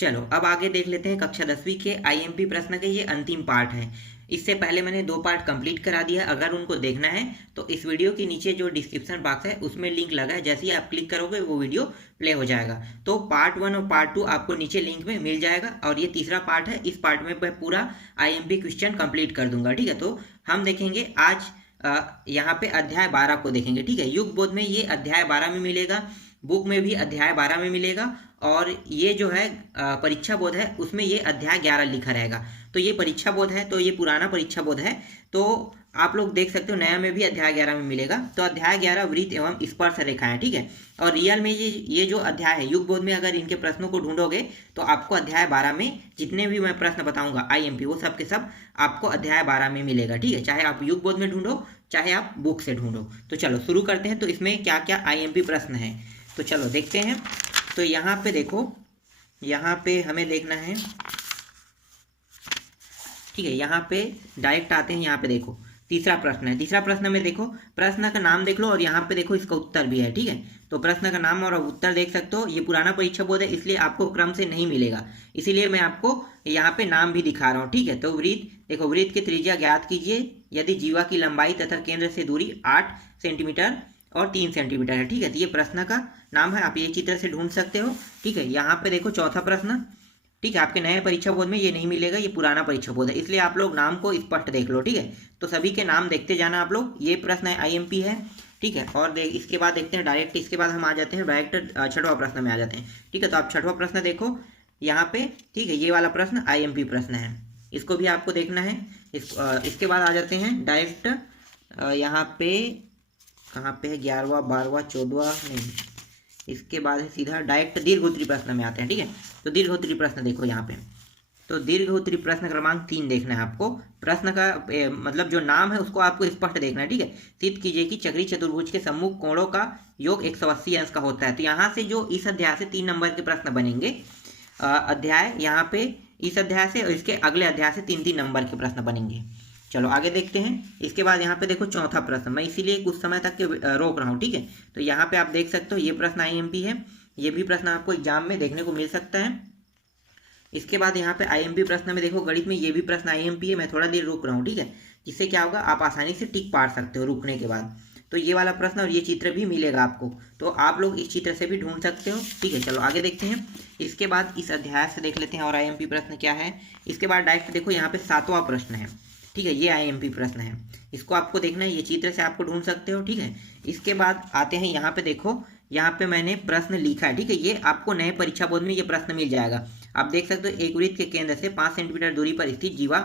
चलो अब आगे देख लेते हैं कक्षा 10वीं के आईएमपी प्रश्न के ये अंतिम पार्ट है। इससे पहले मैंने 2 पार्ट कंप्लीट करा दिया। अगर उनको देखना है तो इस वीडियो के नीचे जो डिस्क्रिप्शन बॉक्स है उसमें लिंक लगा है, जैसे ही आप क्लिक करोगे वो वीडियो प्ले हो जाएगा। तो पार्ट 1 और पार्ट 2 आपको नीचे लिंक में मिल जाएगा और ये तीसरा पार्ट है। इस पार्ट में मैं पूरा आईएमपी क्वेश्चन कंप्लीट कर दूंगा। ठीक है, तो हम देखेंगे आज यहाँ पे अध्याय 12 को देखेंगे। ठीक है, युग बोध में ये अध्याय 12 में मिलेगा, बुक में भी अध्याय 12 में मिलेगा और ये जो है परीक्षा बोध है उसमें ये अध्याय 11 लिखा रहेगा। तो ये परीक्षा बोध है, तो ये पुराना परीक्षा बोध है। तो आप लोग देख सकते हो नया में भी अध्याय 11 में मिलेगा। तो अध्याय 11 वृत्त एवं स्पर्श रेखाएं। ठीक है, और रियल में ये जो अध्याय है युग बोध में अगर इनके प्रश्नों को ढूंढोगे तो आपको अध्याय 12 में जितने भी मैं प्रश्न बताऊंगा आईएमपी वो सब के सब आपको अध्याय 12 में मिलेगा। ठीक है, चाहे आप युग बोध में ढूंढो चाहे आप बुक से ढूंढो। तो चलो शुरू करते हैं। तो इसमें क्या क्या आईएमपी प्रश्न है तो चलो देखते हैं। तो यहाँ पे देखो, यहाँ पे हमें देखना है। ठीक है, यहाँ पे डायरेक्ट आते हैं। यहाँ पे देखो तीसरा प्रश्न है। तीसरा प्रश्न में देखो प्रश्न का नाम देख लो और यहाँ पे देखो इसका उत्तर भी है। ठीक है, तो प्रश्न का नाम और उत्तर देख सकते हो। ये पुराना परीक्षा बोध है इसलिए आपको क्रम से नहीं मिलेगा, इसीलिए मैं आपको यहाँ पे नाम भी दिखा रहा हूँ। ठीक है, तो वृत्त देखो, वृत्त की त्रिज्या ज्ञात कीजिए यदि जीवा की लंबाई तथा केंद्र से दूरी 8 सेंटीमीटर और 3 सेंटीमीटर है। ठीक है, तो ये प्रश्न का नाम है, आप ये चित्र से ढूंढ सकते हो। ठीक है, यहाँ पे देखो चौथा प्रश्न। ठीक है, आपके नए परीक्षा बोध में ये नहीं मिलेगा, ये पुराना परीक्षा बोध है, इसलिए आप लोग नाम को स्पष्ट देख लो। ठीक है, तो सभी के नाम देखते जाना आप लोग। ये प्रश्न है आईएमपी है। ठीक है, और इसके बाद देखते हैं डायरेक्ट, इसके बाद हम आ जाते हैं डायरेक्ट छठवां प्रश्न में आ जाते हैं। ठीक है, तो आप छठवां प्रश्न देखो यहाँ पे। ठीक है, ये वाला प्रश्न आईएमपी प्रश्न है, इसको भी आपको देखना है। इसके बाद आ जाते हैं डायरेक्ट यहाँ पे, कहाँ पे है, 11वां 12वां 14वां नहीं, इसके बाद है सीधा डायरेक्ट दीर्घोत्तरी प्रश्न में आते हैं। ठीक है, तो दीर्घोत्तरी प्रश्न देखो यहाँ पे। तो दीर्घोत्तरी प्रश्न क्रमांक 3 देखना है आपको। प्रश्न का मतलब जो नाम है उसको आपको स्पष्ट देखना है। ठीक है, सिद्ध कीजिए कि चक्रीय चतुर्भुज के सम्मुख कोणों का योग 180 अंश का होता है। तो यहाँ से जो इस अध्याय से 3 नंबर के प्रश्न बनेंगे, अध्याय यहाँ पे इस अध्याय से और इसके अगले अध्याय से 3-3 नंबर के प्रश्न बनेंगे। चलो आगे देखते हैं। इसके बाद यहाँ पे देखो चौथा प्रश्न, मैं इसीलिए कुछ समय तक के रोक रहा हूँ। ठीक है, तो यहाँ पे आप देख सकते हो ये प्रश्न आईएमपी है, ये भी प्रश्न आपको एग्जाम में देखने को मिल सकता है। इसके बाद यहाँ पे आईएमपी प्रश्न में देखो गणित में ये भी प्रश्न आईएमपी है। मैं थोड़ा देर रुक रहा हूँ। ठीक है, जिससे क्या होगा आप आसानी से टिक पार सकते हो रुकने के बाद। तो ये वाला प्रश्न और ये चित्र भी मिलेगा आपको, तो आप लोग इस चित्र से भी ढूंढ सकते हो। ठीक है, चलो आगे देखते हैं। इसके बाद इस अध्याय से देख लेते हैं और आईएमपी प्रश्न क्या है। इसके बाद डायरेक्ट देखो यहाँ पे 7वां प्रश्न है। ठीक है, ये आईएमपी प्रश्न है, इसको आपको देखना है, ये चित्र से आपको ढूंढ सकते हो। ठीक है, इसके बाद आते हैं यहाँ पे देखो, यहाँ पे मैंने प्रश्न लिखा है। ठीक है, ये आपको नए परीक्षा बोध में ये प्रश्न मिल जाएगा। आप देख सकते हो एक वृत्त के केंद्र से 5 सेंटीमीटर दूरी पर स्थित जीवा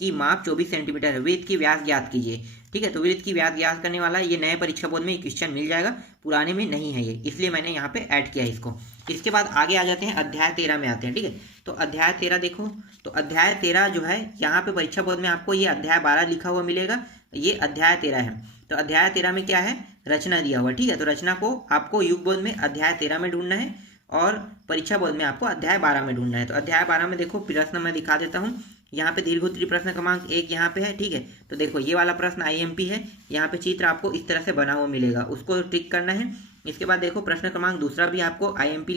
की माप 24 सेंटीमीटर है, वृत्त की व्यास ज्ञात कीजिए। ठीक है, तो वृत्त की व्यास ज्ञात करने वाला ये नए परीक्षा बोध में ये क्वेश्चन मिल जाएगा, पुराने में नहीं है ये, इसलिए मैंने यहाँ पे ऐड किया है इसको। इसके बाद आगे आ जाते हैं अध्याय 13 में आते हैं। ठीक है, तो अध्याय 13 देखो, तो अध्याय 13 जो है यहाँ पे परीक्षा बोध में आपको ये अध्याय 12 लिखा हुआ मिलेगा, ये अध्याय 13 है। तो अध्याय 13 में क्या है, रचना दिया हुआ। ठीक है, तो रचना को आपको युग बोध में अध्याय 13 में ढूंढना है और परीक्षा बोध में आपको अध्याय 12 में ढूंढना है। तो अध्याय 12 में देखो प्रश्न मैं दिखा देता हूँ। यहाँ पे दीर्घोत्तरी प्रश्न क्रमांक 1 यहाँ पे है। ठीक है, तो देखो ये वाला प्रश्न आईएमपी है, यहाँ पे चित्र आपको इस तरह से बना हुआ मिलेगा, उसको टिक करना है। इसके बाद देखो प्रश्न क्रमांक दूसरा भी आपको आईएमपी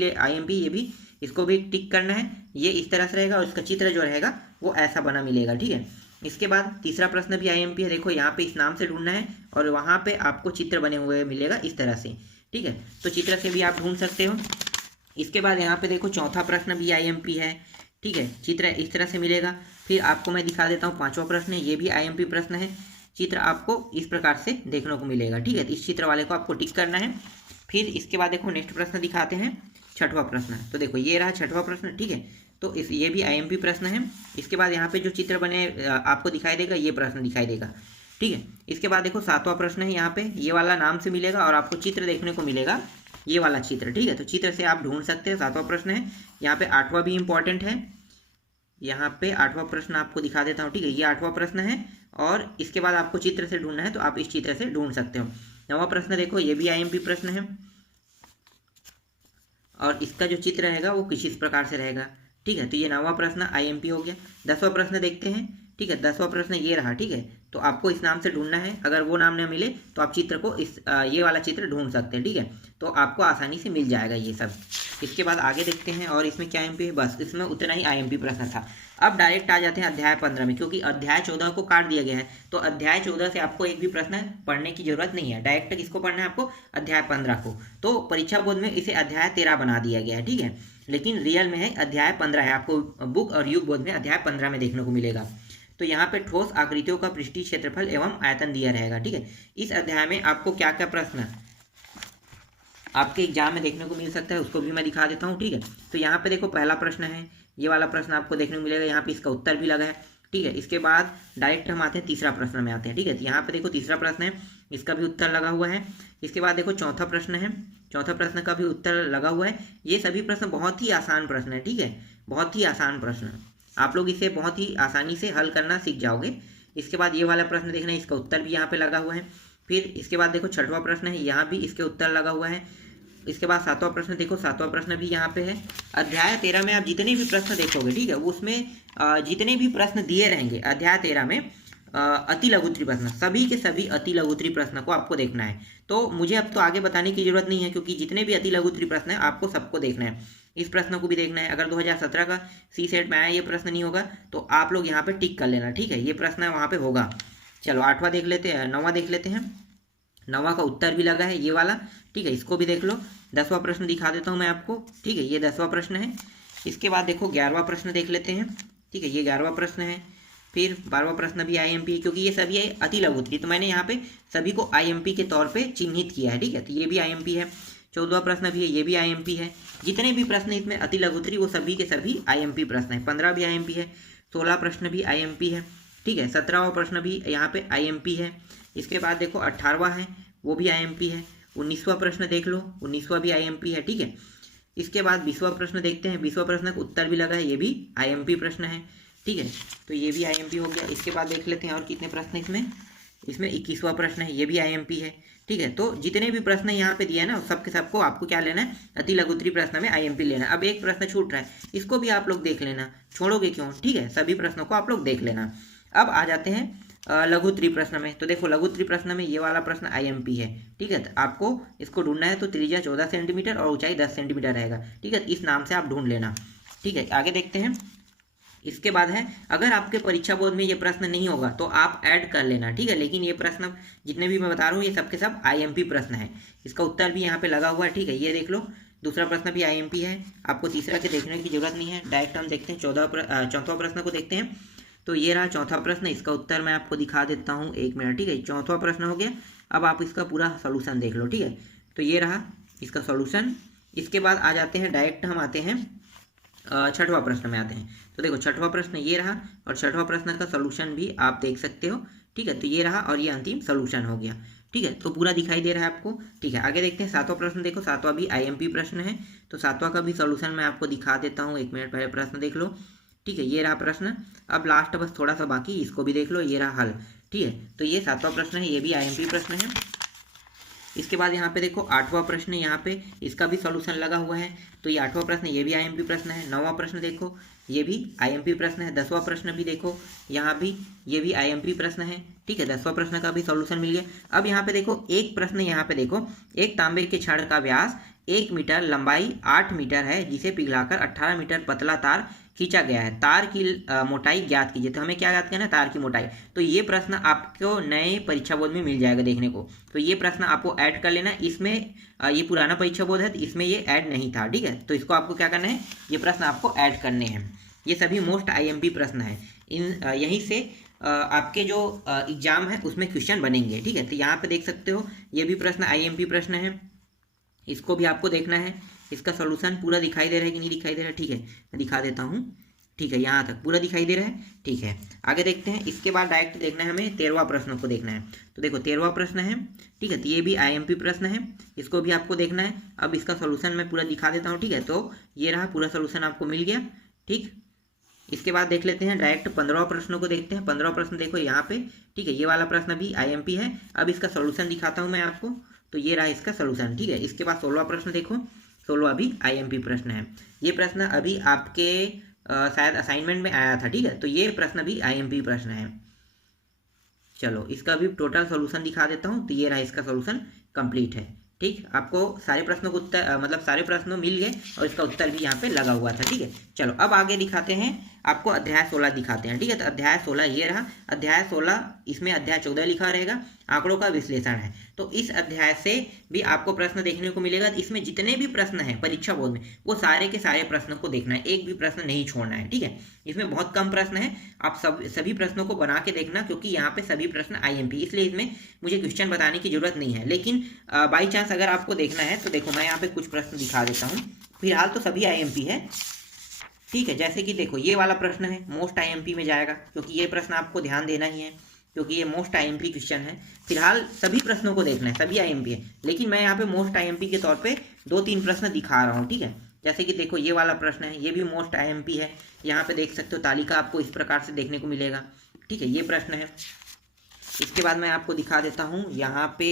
ये भी, इसको भी टिक करना है, ये इस तरह से रहेगा और इसका चित्र जो रहेगा वो ऐसा बना मिलेगा। ठीक है, इसके बाद तीसरा प्रश्न भी आईएमपी है, देखो यहाँ पे इस नाम से ढूंढना है और वहाँ पे आपको चित्र बने हुए मिलेगा इस तरह से। ठीक है, तो चित्र से भी आप ढूंढ सकते हो। इसके बाद यहाँ पे देखो चौथा प्रश्न भी आईएमपी है। ठीक है, चित्र इस तरह से मिलेगा। फिर आपको मैं दिखा देता हूँ 5वां प्रश्न है, ये भी आईएमपी प्रश्न है, चित्र आपको इस प्रकार से देखने को मिलेगा। ठीक है, तो इस चित्र वाले को आपको टिक करना है। फिर इसके बाद देखो नेक्स्ट प्रश्न दिखाते हैं, छठवां प्रश्न। तो देखो ये रहा छठवां प्रश्न। ठीक है, तो ये भी आईएमपी प्रश्न है। इसके बाद यहाँ पे जो चित्र बने आपको दिखाई देगा, ये प्रश्न दिखाई देगा। ठीक है, इसके बाद देखो 7वां प्रश्न है, यहाँ पे ये वाला नाम से मिलेगा और आपको चित्र देखने को मिलेगा, ये वाला चित्र। ठीक है, तो चित्र से आप ढूंढ सकते हैं। 7वां प्रश्न है। यहाँ पे 8वां भी इंपॉर्टेंट है, यहाँ पे 8वां प्रश्न आपको दिखा देता हूँ। ठीक है, ये 8वां प्रश्न है और इसके बाद आपको चित्र से ढूंढना है, तो आप इस चित्र से ढूंढ सकते हो। 9वां प्रश्न देखो, ये भी आईएमपी प्रश्न है और इसका जो चित्र रहेगा वो कुछ इस प्रकार से रहेगा। ठीक है, तो ये 9वां प्रश्न आईएमपी हो गया। 10वां प्रश्न देखते हैं। ठीक है। 10वां प्रश्न ये रहा, ठीक है। तो आपको इस नाम से ढूंढना है, अगर वो नाम न मिले तो आप चित्र को ये वाला चित्र ढूंढ सकते हैं, ठीक है। तो आपको आसानी से मिल जाएगा ये सब। इसके बाद आगे देखते हैं, और इसमें क्या IMP है, बस इसमें उतना ही IMP प्रश्न था। अब डायरेक्ट आ जाते हैं अध्याय 15 में, क्योंकि अध्याय 14 को काट दिया गया है, तो अध्याय 14 से आपको एक भी प्रश्न पढ़ने की जरूरत नहीं है। डायरेक्ट किसको पढ़ना है आपको, अध्याय 15 को। तो परीक्षा बोर्ड में इसे अध्याय 13 बना दिया गया है, ठीक है, लेकिन रियल में है अध्याय 15 है। आपको बुक और युग बोर्ड में अध्याय 15 में देखने को मिलेगा। तो यहाँ पे ठोस आकृतियों का पृष्ठीय क्षेत्रफल एवं आयतन दिया रहेगा, ठीक है। इस अध्याय में आपको क्या क्या प्रश्न आपके एग्जाम में देखने को मिल सकता है उसको भी मैं दिखा देता हूँ, ठीक है। तो यहाँ पे देखो पहला प्रश्न है, ये वाला प्रश्न आपको देखने को मिलेगा, यहाँ पे इसका उत्तर भी लगा है, ठीक है। इसके बाद डायरेक्ट हम आते हैं तीसरा प्रश्न में आते हैं, ठीक है। तो यहाँ पे देखो तीसरा प्रश्न है, इसका भी उत्तर लगा हुआ है। इसके बाद देखो चौथा प्रश्न है, चौथा प्रश्न का भी उत्तर लगा हुआ है। ये सभी प्रश्न बहुत ही आसान प्रश्न है, ठीक है, बहुत ही आसान प्रश्न। आप लोग इसे बहुत ही आसानी से हल करना सीख जाओगे। इसके बाद ये वाला प्रश्न देखना, इसका उत्तर भी यहाँ पे लगा हुआ है। फिर इसके बाद देखो छठवां प्रश्न है, यहाँ भी इसके उत्तर लगा हुआ है। इसके बाद सातवां प्रश्न देखो, सातवां प्रश्न भी यहाँ पे है। अध्याय 13 में आप जितने भी प्रश्न देखोगे, ठीक है, उसमें जितने भी प्रश्न दिए रहेंगे अध्याय 13 में अति लघुत्तरी प्रश्न, सभी के सभी अति लघुत्तरी प्रश्न को आपको देखना है। तो मुझे अब तो आगे बताने की जरूरत नहीं है, क्योंकि जितने भी अति लघुत्तरी प्रश्न है आपको सबको देखना है। इस प्रश्न को भी देखना है। अगर 2017 का CSET में आया ये प्रश्न नहीं होगा तो आप लोग यहाँ पे टिक कर लेना, ठीक है, ये प्रश्न वहाँ पे होगा। चलो 8वां देख लेते हैं, 9वां देख लेते हैं। 9वां का उत्तर भी लगा है ये वाला, ठीक है, इसको भी देख लो। 10वां प्रश्न दिखा देता हूँ मैं आपको, ठीक है, ये 10वां प्रश्न है। इसके बाद देखो 11वां प्रश्न देख लेते हैं, ठीक है, ये 11वां प्रश्न है। फिर 12वां प्रश्न भी IMP है, क्योंकि ये सभी है अति लघुत्तरी, तो मैंने यहाँ पे सभी को IMP के तौर पे चिन्हित किया है, ठीक है, तो ये भी IMP है। 14वां प्रश्न भी है, ये भी IMP है। जितने भी प्रश्न इसमें अति लघुत्तरी वो सभी के सभी IMP प्रश्न है। 15 भी IMP है, 16 प्रश्न भी IMP है, ठीक है, 17वां प्रश्न भी यहाँ पे IMP है। इसके बाद देखो 18वां है, वो भी IMP है। 19वां प्रश्न देख लो, 19वां भी IMP है, ठीक है। इसके बाद 20वां प्रश्न देखते हैं, 20वां प्रश्न का उत्तर भी लगा है, ये भी IMP प्रश्न है, ठीक है, तो ये भी IMP हो गया। इसके बाद देख लेते हैं और कितने प्रश्न इसमें 21वां प्रश्न है, ये भी IMP है, ठीक है। तो जितने भी प्रश्न यहाँ पे दिए हैं ना सबके सबको आपको क्या लेना है, अति लघुत्तरी प्रश्न में IMP लेना है। अब एक प्रश्न छूट रहा है, इसको भी आप लोग देख लेना, छोड़ोगे क्यों, ठीक है, सभी प्रश्नों को आप लोग देख लेना। अब आ जाते हैं लघुत्तरी प्रश्न में। तो देखो लघुत्तरी प्रश्न में ये वाला प्रश्न IMP है, ठीक है, तो आपको इसको ढूंढना है। तो त्रिज्या 14 सेंटीमीटर और ऊंचाई 10 सेंटीमीटर रहेगा, ठीक है, इस नाम से आप ढूंढ लेना, ठीक है। आगे देखते हैं। इसके बाद है, अगर आपके परीक्षा बोर्ड में ये प्रश्न नहीं होगा तो आप ऐड कर लेना, ठीक है, लेकिन ये प्रश्न जितने भी मैं बता रहा हूँ ये सबके सब IMP प्रश्न है। इसका उत्तर भी यहाँ पे लगा हुआ है, ठीक है, ये देख लो। दूसरा प्रश्न भी IMP है, आपको तीसरा के देखने की जरूरत नहीं है। डायरेक्ट हम देखते हैं चौथा प्रश्न को देखते हैं। तो ये रहा चौथा प्रश्न, इसका उत्तर मैं आपको दिखा देता हूँ, 1 मिनट, ठीक है। चौथा प्रश्न हो गया, अब आप इसका पूरा सोल्यूशन देख लो, ठीक है। तो ये रहा इसका सोल्यूशन। इसके बाद आ जाते हैं, डायरेक्ट हम आते हैं छठवां प्रश्न में आते हैं। तो देखो छठवां प्रश्न ये रहा, और छठवां प्रश्न का सोल्यूशन भी आप देख सकते हो, ठीक है। तो ये रहा और ये अंतिम सोल्यूशन हो गया, ठीक है, तो पूरा दिखाई दे रहा है आपको, ठीक है। आगे देखते हैं सातवां प्रश्न। देखो सातवां भी IMP प्रश्न है, तो सातवां का भी सोल्यूशन मैं आपको दिखा देता हूँ, 1 मिनट, पहले प्रश्न देख लो, ठीक है, ये रहा प्रश्न। अब लास्ट बस थोड़ा सा बाकी, इसको भी देख लो, ये रहा हल, ठीक है। तो ये सातवां प्रश्न है, ये भी IMP प्रश्न है। इसके बाद यहाँ पे देखो 8वां प्रश्न, यहाँ पे इसका भी सॉल्यूशन लगा हुआ है। तो ये 8वां प्रश्न, ये भी IMP प्रश्न है। 9वां प्रश्न देखो, ये भी IMP प्रश्न है। 10वां प्रश्न भी देखो, यहाँ भी ये भी IMP प्रश्न है, ठीक है। 10वां प्रश्न का भी सॉल्यूशन मिल गया। अब यहाँ पे देखो एक प्रश्न, यहाँ पे देखो, एक तांबे के छड़ का व्यास 1 मीटर, लंबाई 8 मीटर है, जिसे पिघलाकर 18 मीटर पतला तार खींचा गया है, तार की मोटाई ज्ञात कीजिए। तो हमें क्या ज्ञात करना है, तार की मोटाई। तो ये प्रश्न आपको नए परीक्षा बोर्ड में मिल जाएगा देखने को, तो ये प्रश्न आपको ऐड कर लेना। इसमें ये पुराना परीक्षा बोर्ड है तो इसमें ये ऐड नहीं था, ठीक है, तो इसको आपको क्या करना है, ये प्रश्न आपको ऐड करने हैं। ये सभी मोस्ट IMP प्रश्न है, यहीं से आपके जो एग्जाम है उसमें क्वेश्चन बनेंगे, ठीक है। तो यहाँ पे देख सकते हो ये भी प्रश्न IMP प्रश्न है, इसको भी आपको देखना है। इसका सॉल्यूशन पूरा दिखाई दे रहा है कि नहीं दिखाई दे रहा है, ठीक है, मैं दिखा देता हूँ, ठीक है, यहाँ तक पूरा दिखाई दे रहा है, ठीक है। आगे देखते हैं। इसके बाद डायरेक्ट देखना है हमें 13वां प्रश्न को देखना है। तो देखो 13वां प्रश्न है, ठीक है, तो ये भी IMP प्रश्न है, इसको भी आपको देखना है। अब इसका सोल्यूशन मैं पूरा दिखा देता हूँ, ठीक है। तो ये रहा पूरा सोल्यूशन आपको मिल गया, ठीक। इसके बाद देख लेते हैं डायरेक्ट 15वां प्रश्न को देखते हैं। 15वां प्रश्न देखो यहाँ पे, ठीक है, ये वाला प्रश्न भी IMP है। अब इसका सोल्यूशन दिखाता हूँ मैं आपको, तो ये रहा इसका सोल्यूशन, ठीक है। इसके बाद 16वां प्रश्न देखो, 16वां भी IMP प्रश्न है। ये प्रश्न अभी आपके शायद असाइनमेंट में आया था, ठीक है। तो ये प्रश्न भी IMP प्रश्न है। चलो इसका भी टोटल सॉल्यूशन दिखा देता हूँ। तो ये रहा, इसका सॉल्यूशन कंप्लीट है, ठीक। आपको सारे प्रश्नों को उत्तर मतलब सारे प्रश्नों मिल गए और इसका उत्तर भी यहाँ पे लगा हुआ था, ठीक है। चलो अब आगे दिखाते हैं, आपको अध्याय 16 दिखाते हैं, ठीक है। तो अध्याय 16 ये रहा। अध्याय 16, इसमें अध्याय 14 लिखा रहेगा, आंकड़ों का विश्लेषण है। तो इस अध्याय से भी आपको प्रश्न देखने को मिलेगा। इसमें जितने भी प्रश्न हैं परीक्षा बोर्ड में, वो सारे के सारे प्रश्नों को देखना है, एक भी प्रश्न नहीं छोड़ना है, ठीक है। इसमें बहुत कम प्रश्न है, आप सभी प्रश्नों को बना के देखना, क्योंकि यहाँ पे सभी प्रश्न IMP, इसलिए इसमें मुझे क्वेश्चन बताने की जरूरत नहीं है। लेकिन बाई चांस अगर आपको देखना है तो देखो मैं यहाँ पे कुछ प्रश्न दिखा देता हूँ। फिलहाल तो सभी IMP है, ठीक है। जैसे कि देखो ये वाला प्रश्न है, मोस्ट IMP में जाएगा, क्योंकि ये प्रश्न आपको ध्यान देना ही है, क्योंकि ये मोस्ट IMP क्वेश्चन है। फिलहाल सभी प्रश्नों को देखना है, सभी IMP है, लेकिन मैं यहाँ पे मोस्ट IMP के तौर पे 2-3 प्रश्न दिखा रहा हूँ, ठीक है। जैसे कि देखो ये वाला प्रश्न है, ये भी मोस्ट IMP है। यहाँ पे देख सकते हो तालिका आपको इस प्रकार से देखने को मिलेगा, ठीक है। ये प्रश्न है। इसके बाद मैं आपको दिखा देता हूँ यहाँ पे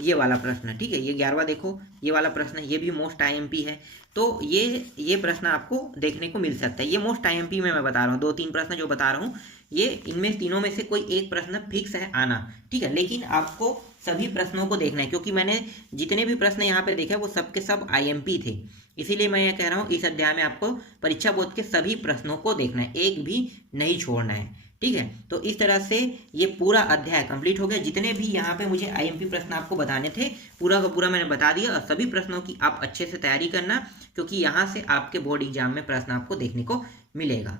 ये वाला प्रश्न, ठीक है। ये 11वां देखो, ये वाला प्रश्न है, ये भी मोस्ट IMP है। तो ये प्रश्न आपको देखने को मिल सकता है। ये मोस्ट IMP में मैं बता रहा हूँ, 2-3 प्रश्न जो बता रहा हूँ, ये इनमें तीनों में से कोई एक प्रश्न फिक्स है आना, ठीक है। लेकिन आपको सभी प्रश्नों को देखना है, क्योंकि मैंने जितने भी प्रश्न यहाँ पे देखे वो सब के सब IMP थे। इसीलिए मैं ये कह रहा हूँ, इस अध्याय में आपको परीक्षा बोर्ड के सभी प्रश्नों को देखना है, एक भी नहीं छोड़ना है, ठीक है। तो इस तरह से ये पूरा अध्याय कंप्लीट हो गया। जितने भी यहाँ पे मुझे IMP प्रश्न आपको बताने थे, पूरा का पूरा मैंने बता दिया। और सभी प्रश्नों की आप अच्छे से तैयारी करना, क्योंकि यहाँ से आपके बोर्ड एग्जाम में प्रश्न आपको देखने को मिलेगा।